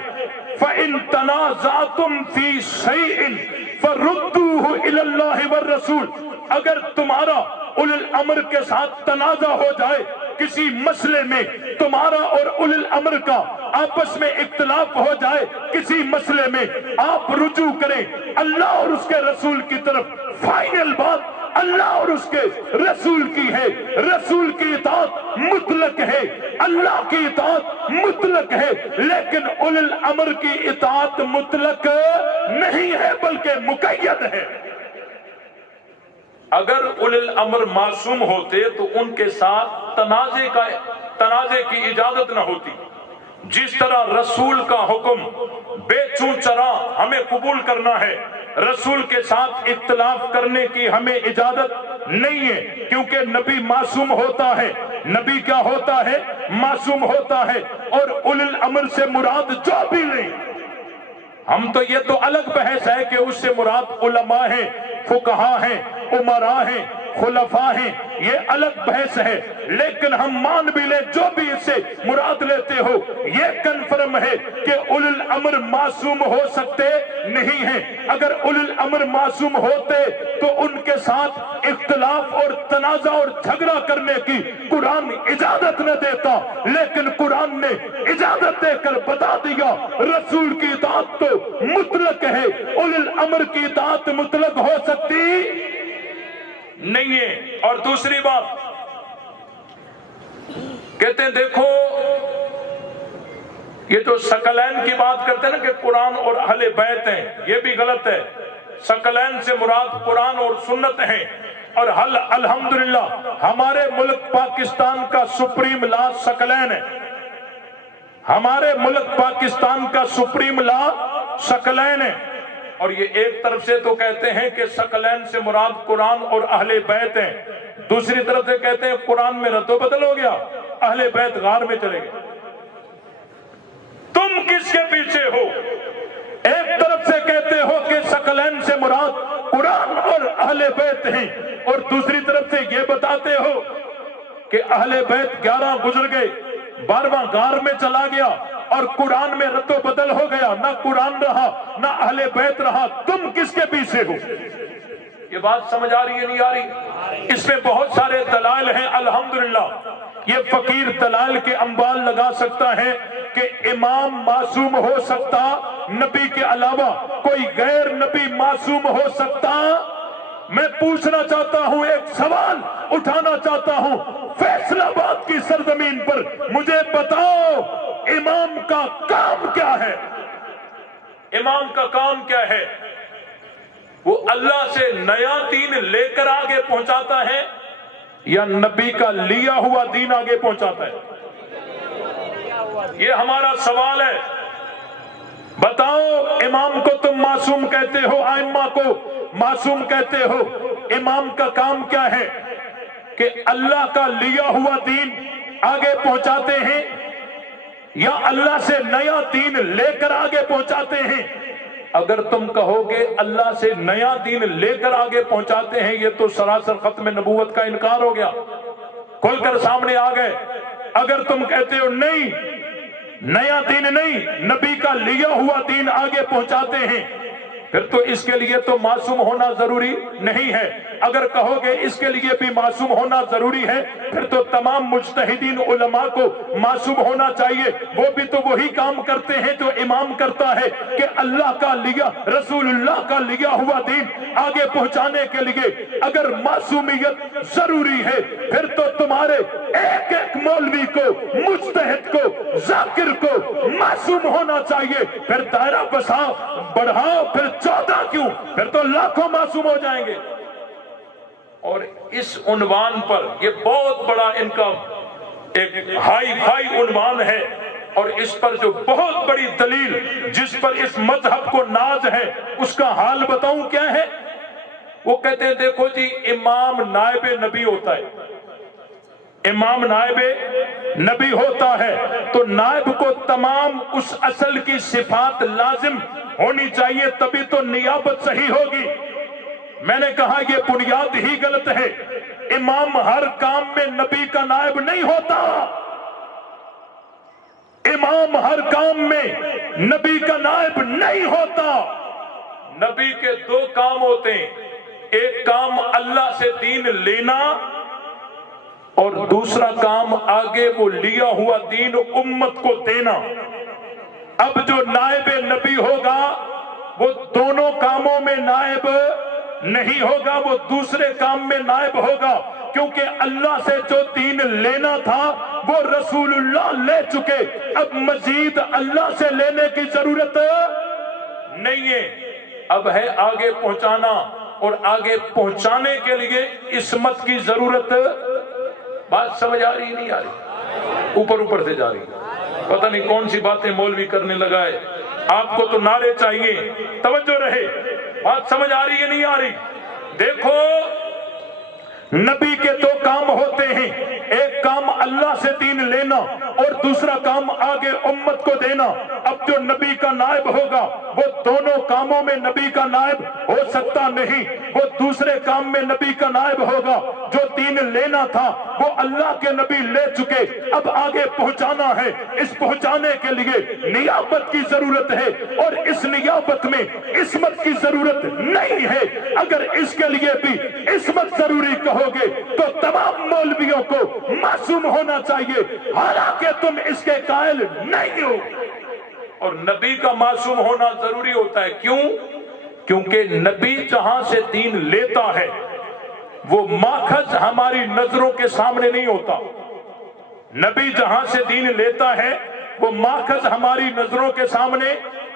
फ़इन तनाज़अतुम फ़ी शैइन फ़रुद्दूहु इलल्लाहि वर रसूल। अगर तुम्हारा उलुल अम्र के साथ तनाज़ा हो जाए किसी मसले में, तुम्हारा और उलुल अम्र का आपस में इख्तिलाफ हो जाए किसी मसले में, आप रुजू करें अल्लाह और उसके रसूल की तरफ। फाइनल बात अल्लाह और उसके रसूल की है। रसूल की इताअत मुतलक है, अल्लाह की इताअत मुतलक है, लेकिन उलुल अम्र की इताअत मुतलक नहीं है बल्कि मुक़य्यद है। अगर उलुल अम्र मासूम होते तो उनके साथ तनाजे की इजाजत न होती। जिस तरह रसूल का हुक्म बेचू चरा हमें कबूल करना है, रसूल के साथ इख्तिलाफ करने की हमें इजाजत नहीं है, क्योंकि नबी मासूम होता है। नबी क्या होता है? मासूम होता है। और उलुल अम्र से मुराद जो भी लें, हम तो ये तो अलग बहस है कि उससे मुराद उलमा है, फुकहा है, उमरा हैं, खुलफा हैं, ये अलग बहस है। लेकिन हम मान भी ले जो भी इससे मुराद लेते हो, ये कन्फर्म है कि उलुल अम्र मासूम हो सकते नहीं हैं। अगर उलुल अम्र मासूम होते तो उनके साथ इख्तिलाफ और तनाजा और झगड़ा करने की कुरान इजाजत न देता, लेकिन कुरान ने इजाजत देकर बता दिया रसूल की इताअत तो मुतलक है, उलुल अम्र की इताअत मुतलक हो सकती नहीं है। और दूसरी बात कहते हैं, देखो ये जो सकलैन की बात करते हैं ना कि कुरान और अहले बैत हैं, ये भी गलत है। सकलैन से मुराद कुरान और सुन्नत है। और अल्हम्दुलिल्लाह हमारे मुल्क पाकिस्तान का सुप्रीम लॉ सकलैन है। हमारे मुल्क पाकिस्तान का सुप्रीम लॉ सकलैन है। और ये एक तरफ से तो कहते हैं कि सकलैन से मुराद कुरान और अहले बैत हैं, दूसरी तरफ से कहते हैं कुरान में रद्दो बदल हो गया, अहले बैत गार में चले गए। तुम किसके पीछे हो? एक तरफ से कहते हो कि सकलैन से मुराद कुरान और अहले बैत हैं, और दूसरी तरफ से ये बताते हो कि अहले बैत 11 गुजर गए, 12वां गार में चला गया और कुरान में रद्दो बदल हो गया, ना कुरान रहा ना अहले बैत रहा। तुम किसके पीछे हो? ये बात समझ आ रही है नहीं आ रही? इसमें बहुत सारे दलाल हैं। अल्हम्दुलिल्लाह ये फकीर दलाल के अंबाल लगा सकता है कि इमाम मासूम हो सकता, नबी के अलावा कोई गैर नबी मासूम हो सकता। मैं पूछना चाहता हूं, एक सवाल उठाना चाहता हूं, फैसलाबाद की सरजमीन पर मुझे बताओ इमाम का काम क्या है? इमाम का काम क्या है? वो अल्लाह से नया दीन लेकर आगे पहुंचाता है या नबी का लिया हुआ दीन आगे पहुंचाता है? ये हमारा सवाल है। बताओ, इमाम को तुम मासूम कहते हो, आइम्मा को मासूम कहते हो, इमाम का काम क्या है? कि अल्लाह का लिया हुआ दीन आगे पहुंचाते हैं या अल्लाह से नया दीन लेकर आगे पहुंचाते हैं? अगर तुम कहोगे अल्लाह से नया दीन लेकर आगे पहुंचाते हैं, ये तो सरासर खत्म नबूवत का इनकार हो गया, खुलकर सामने आ गए। अगर तुम कहते हो नहीं, नया दीन नहीं, नबी का लिया हुआ दीन आगे पहुंचाते हैं, फिर तो इसके लिए तो मासूम होना जरूरी नहीं है। अगर कहोगे इसके लिए भी मासूम होना जरूरी है, फिर तो तमाम मुज्तहिदीन उलमा को मासूम होना चाहिए। वो भी तो वही काम करते हैं जो इमाम करता है कि अल्लाह का लिया, रसूलुल्लाह का लिया हुआ दीन आगे पहुंचाने के लिए अगर मासूमियत जरूरी है, फिर तो तुम्हारे एक एक मौलवी को, मुज्तहिद को, जाकिर को मासूम होना चाहिए। फिर दायरा बसाओ, बढ़ाओ, फिर 14 क्यों, फिर तो लाखों मासूम हो जाएंगे। और इस उन्वान पर, ये बहुत बड़ा इनका एक हाई फाई उन्वान है, और इस पर जो बहुत बड़ी दलील जिस पर इस मजहब को नाज है, उसका हाल बताऊं क्या है? वो कहते हैं देखो जी, इमाम नायबे नबी होता है, इमाम नायबे नबी होता है, तो नायब को तमाम उस असल की सिफात लाजिम होनी चाहिए, तभी तो नियाबत सही होगी। मैंने कहा ये बुनियाद ही गलत है। इमाम हर काम में नबी का नायब नहीं होता। इमाम हर काम में नबी का नायब नहीं होता। नबी के दो काम होते हैं, एक काम अल्लाह से दीन लेना और दूसरा काम आगे वो लिया हुआ दीन उम्मत को देना। अब जो नायब नबी होगा वो दोनों कामों में नायब नहीं होगा, वो दूसरे काम में नायब होगा, क्योंकि अल्लाह से जो दीन लेना था वो रसूलुल्लाह ले चुके। अब मजीद अल्लाह से लेने की जरूरत नहीं है, अब है आगे पहुंचाना, और आगे पहुंचाने के लिए इस्मत की जरूरत। बात समझ आ रही नहीं आ रही? ऊपर ऊपर से जा रही, पता नहीं कौन सी बातें मौलवी करने लगा है। आपको तो नारे चाहिए, तवज्जो रहे। बात समझ आ रही है नहीं आ रही? देखो, नबी के दो काम होते हैं, एक काम अल्लाह से दीन लेना और दूसरा काम आगे उम्मत को देना। अब जो नबी का नायब होगा वो दोनों कामों में नबी का नायब हो सकता नहीं, वो दूसरे काम में नबी का नायब होगा। जो दीन लेना था वो अल्लाह के नबी ले चुके, अब आगे पहुंचाना है। इस पहुंचाने के लिए नियाबत की जरूरत है, और इस नियाबत में इस्मत की जरूरत नहीं है। अगर इसके लिए भी इस्मत जरूरी कहोगे तो तमाम मौलवियों को मासूम होना चाहिए, हालांकि तुम इसके कायल नहीं हो। और नबी का मासूम होना जरूरी होता है। क्यों? क्योंकि नबी जहां से दीन लेता है वो माखज हमारी नजरों के सामने नहीं होता। नबी जहां से दीन लेता है वो माखज हमारी नजरों के सामने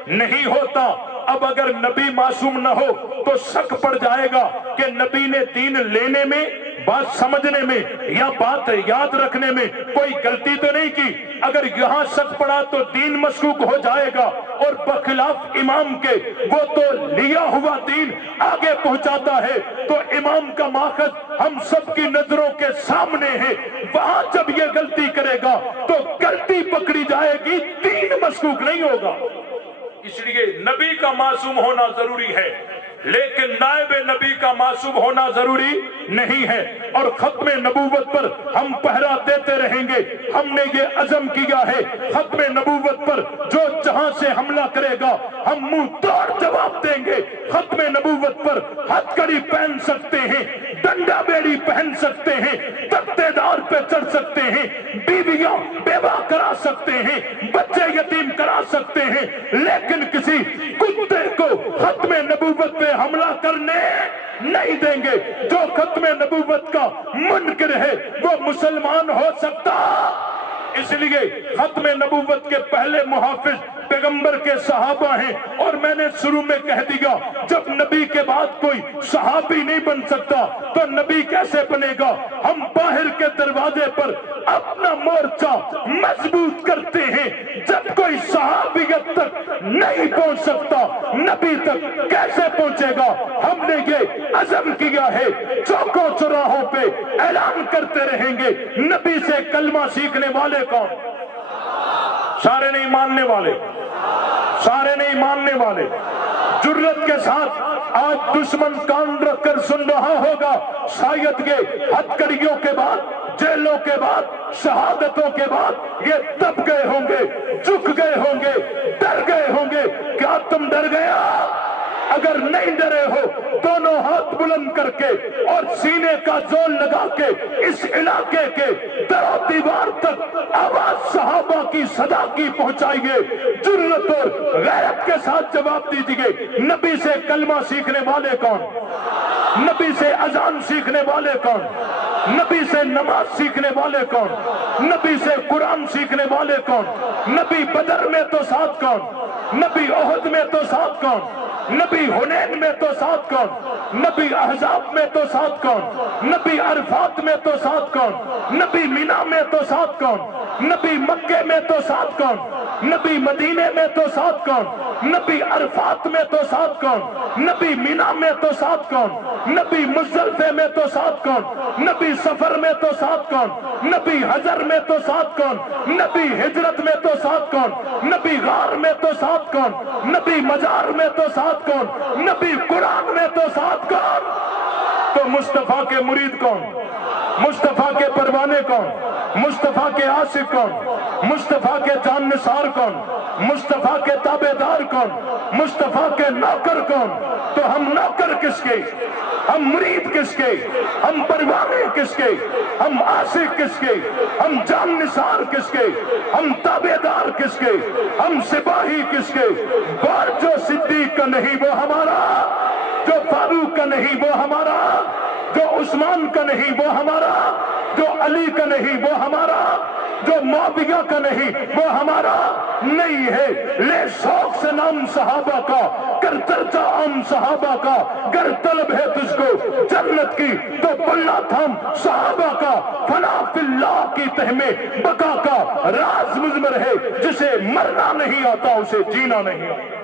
नहीं होता। अब अगर नबी मासूम न हो तो शक पड़ जाएगा कि नबी ने दीन लेने में, बात समझने में या बात याद रखने में कोई गलती तो नहीं की। अगर यहां शक पड़ा तो दीन मशकूक हो जाएगा, और बखिलाफ इमाम के वो तो लिया हुआ दीन आगे पहुंचाता है। तो इमाम का माखज हम सबकी नजरों के सामने है, वहां जब ये गलती करेगा तो गलती पकड़ी जाएगी, दीन मशकूक नहीं होगा। इसलिए नबी का मासूम होना जरूरी है, लेकिन नायब नबी का मासूम होना जरूरी नहीं है। और खत्म नबूवत पर हम पहरा देते रहेंगे। हमने ये अज़म किया है, खत्म नबूवत पर जो जहां से हमला करेगा हम मुंह तोड़ जवाब देंगे। खत्म नबूवत पर हथकड़ी पहन सकते हैं, डंडा बेड़ी पहन सकते हैं, तख्तेदार पे चढ़ सकते हैं, बीवियां बेवा करा सकते हैं, बच्चे यतीम करा सकते हैं, लेकिन किसी कुत्ते को खत्म नबूवत पे हमला करने नहीं देंगे। जो खत्म नबूवत का मुनकिर है वो मुसलमान हो सकता। इसलिए खत्म नबूवत के पहले मुहाफिज पैगंबर के सहाबा हैं। और मैंने शुरू में कह दिया, जब नबी के बाद कोई सहाबी नहीं बन सकता तो नबी कैसे बनेगा? हम बाहर के दरवाजे पर अपना मोर्चा मजबूत करते हैं। जब कोई सहाबियत तक नहीं पहुंच सकता, नबी तक कैसे पहुंचेगा? हमने ये अज़म किया है, चौकों चौराहों पे ऐलान करते रहेंगे। नबी से कलमा सीखने वाले कौन? सारे नहीं मानने वाले, सारे नहीं मानने वाले। जुर्रत के साथ आज दुश्मन कान रखकर सुन रहा होगा, शायद ये हथकड़ियों के बाद, जेलों के बाद, शहादतों के बाद ये दब गए होंगे, झुक गए होंगे, डर गए होंगे। क्या तुम डर गया? अगर नहीं डरे हो, दोनों हाथ बुलंद करके और सीने का जोर लगा के इस इलाके के दरो दीवार तक आवाज सहाबा की सदा की पहुंचाइए। जुर्रत और गैरत के साथ जवाब दीजिए, नबी से कलमा सीखने वाले कौन? नबी से अजान सीखने वाले कौन? नबी से नमाज सीखने वाले कौन? नबी से कुरान सीखने वाले कौन? नबी बदर में तो साथ कौन? नबी ओहद में तो साथ कौन? नबी हुनैन में तो साथ कौन? नबी अहज़ाब में तो साथ कौन? नबी अरफात में तो साथ कौन? नबी मीना में तो साथ कौन? नबी मक्के में तो साथ कौन? नबी मदीने में तो साथ कौन? नबी अरफात में तो साथ कौन? नबी मीना में तो साथ कौन? नबी मुज़दलिफ़े में तो साथ कौन? नबी सफर में तो साथ कौन? नबी हजर में तो साथ कौन? नबी हिजरत में तो साथ कौन? नबी गार में तो साथ कौन? नबी मजार में तो साथ कौन? नबी कुरान में तो साथ कौन? تو مصطفیٰ کے مرید کون؟ مصطفیٰ کے پروانے کون؟ مصطفیٰ کے عاشق کون؟ مصطفیٰ کے جان نثار کون؟ مصطفیٰ کے تابع دار کون؟ مصطفیٰ کے نوکر کون؟ تو ہم نوکر کس کے؟ ہم مرید کس کے؟ ہم پروانے کس کے؟ ہم عاشق کس کے؟ ہم جان نثار کس کے؟ ہم تابع دار کس کے؟ ہم سپاہی کس کے؟ اور جو صدیق کا نہیں وہ ہمارا، جو فاروق کا نہیں وہ ہمارا، جو عثمان کا نہیں وہ ہمارا، جو علی کا نہیں وہ ہمارا، جو معاویہ کا نہیں وہ ہمارا نہیں ہے۔ لے شوق سے نام صحابہ کا، کر چرچا عام صحابہ کا، گر طلب ہے تجھ کو جنت کی تو پلہ تھام صحابہ کا، فنا فی اللہ کی تہ میں بقا کا راز مضمر ہے، جسے مرنا نہیں آتا اسے جینا نہیں آتا۔